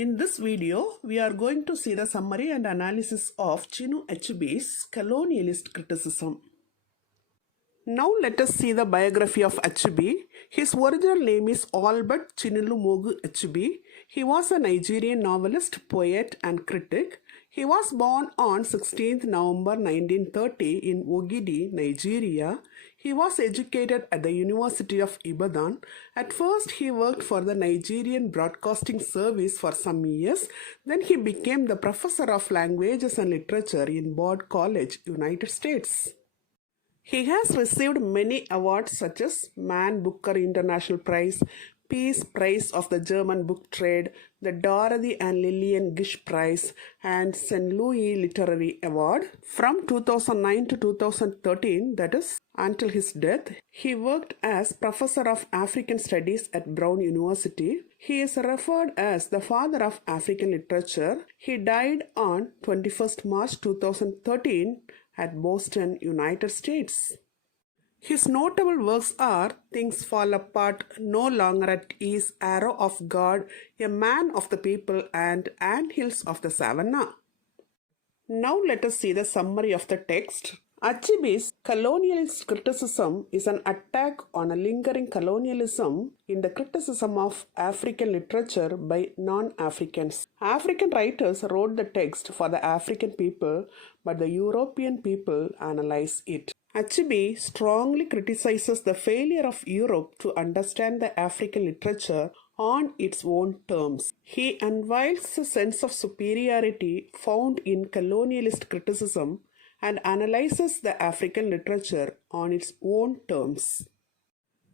In this video, we are going to see the summary and analysis of Chinua Achebe's colonialist criticism. Now let us see the biography of Achebe. His original name is Albert Chinua Achebe. He was a Nigerian novelist, poet and critic. He was born on 16th November 1930 in Ogidi, Nigeria. He was educated at the University of Ibadan. At first, he worked for the Nigerian Broadcasting Service for some years. Then he became the professor of languages and literature in Bard College, United States. He has received many awards such as Man Booker International Prize, Peace Prize of the German Book Trade, the Dorothy and Lillian Gish Prize, and St. Louis Literary Award. From 2009 to 2013, that is, until his death, he worked as Professor of African Studies at Brown University. He is referred as the father of African literature. He died on 21st March 2013 at Boston, United States. His notable works are Things Fall Apart, No Longer at Ease, Arrow of God, A Man of the People, and Anthills of the Savannah. Now let us see the summary of the text. Achebe's colonialist criticism is an attack on a lingering colonialism in the criticism of African literature by non-Africans. African writers wrote the text for the African people, but the European people analyze it. Achebe strongly criticizes the failure of Europe to understand the African literature on its own terms. He unveils a sense of superiority found in colonialist criticism and analyzes the African literature on its own terms.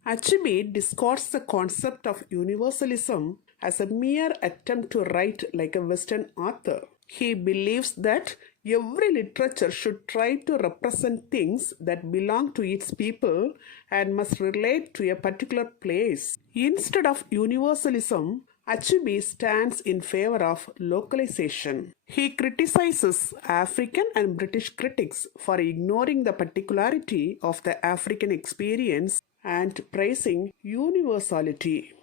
Achebe discards the concept of universalism as a mere attempt to write like a Western author. He believes that every literature should try to represent things that belong to its people and must relate to a particular place. Instead of universalism, Achebe stands in favor of localization. He criticizes African and British critics for ignoring the particularity of the African experience and praising universality.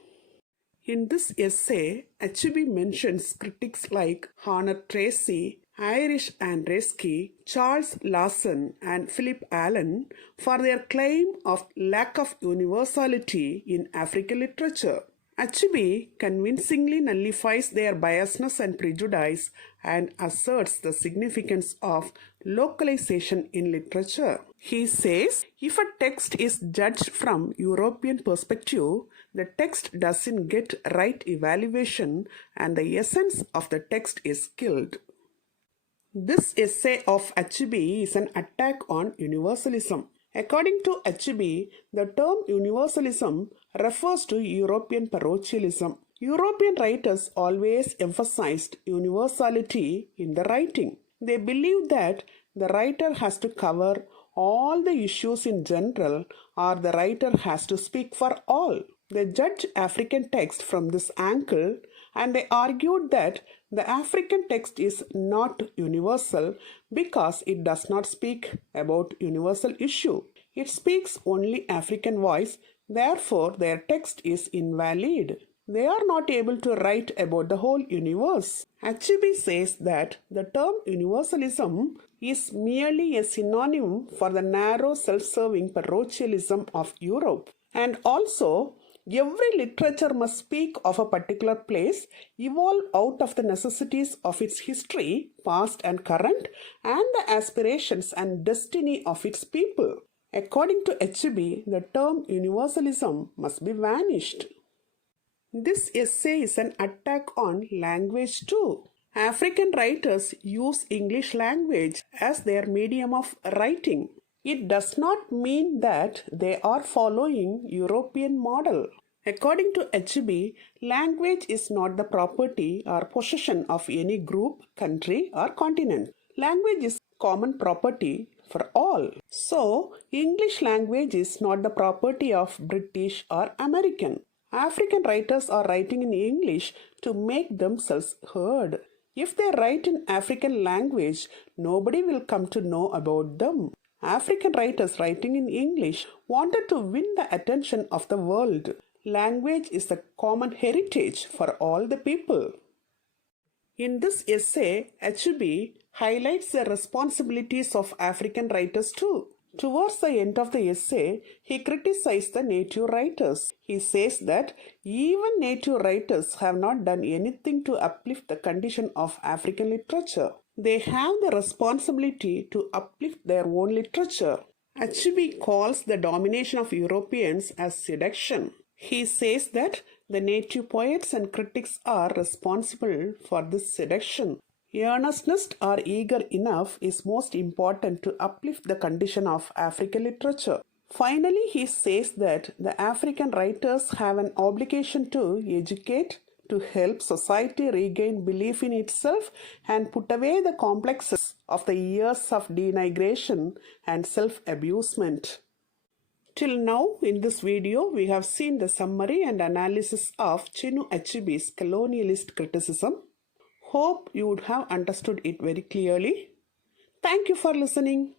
In this essay, Achebe mentions critics like Honor Tracy, Irish Andreski, Charles Lawson, and Philip Allen for their claim of lack of universality in African literature. Achebe convincingly nullifies their biasness and prejudice and asserts the significance of localization in literature. He says, if a text is judged from European perspective, the text doesn't get right evaluation and the essence of the text is killed. This essay of Achebe is an attack on universalism. According to Achebe, the term universalism refers to European parochialism. European writers always emphasized universality in the writing. They believed that the writer has to cover all the issues in general, or the writer has to speak for all. They judged African text from this angle, and they argued that the African text is not universal because it does not speak about universal issue. It speaks only African voice, therefore their text is invalid. They are not able to write about the whole universe. Achebe says that the term universalism is merely a synonym for the narrow self-serving parochialism of Europe. And also, every literature must speak of a particular place, evolve out of the necessities of its history, past and current, and the aspirations and destiny of its people. According to Achebe, the term universalism must be vanished. This essay is an attack on language too. African writers use English language as their medium of writing. It does not mean that they are following European model. According to Achebe, language is not the property or possession of any group, country, or continent. Language is common property for all. So, English language is not the property of British or American. African writers are writing in English to make themselves heard. If they write in African language, nobody will come to know about them. African writers writing in English wanted to win the attention of the world. Language is the common heritage for all the people. In this essay, Achebe highlights the responsibilities of African writers too. Towards the end of the essay, he criticized the native writers. He says that even native writers have not done anything to uplift the condition of African literature. They have the responsibility to uplift their own literature. Achebe calls the domination of Europeans as seduction. He says that the native poets and critics are responsible for this seduction. Earnestness or eager enough is most important to uplift the condition of African literature. Finally, he says that the African writers have an obligation to educate, to help society regain belief in itself and put away the complexes of the years of denigration and self-abusement. Till now, in this video, we have seen the summary and analysis of Chinua Achebe's colonialist criticism. Hope you would have understood it very clearly. Thank you for listening.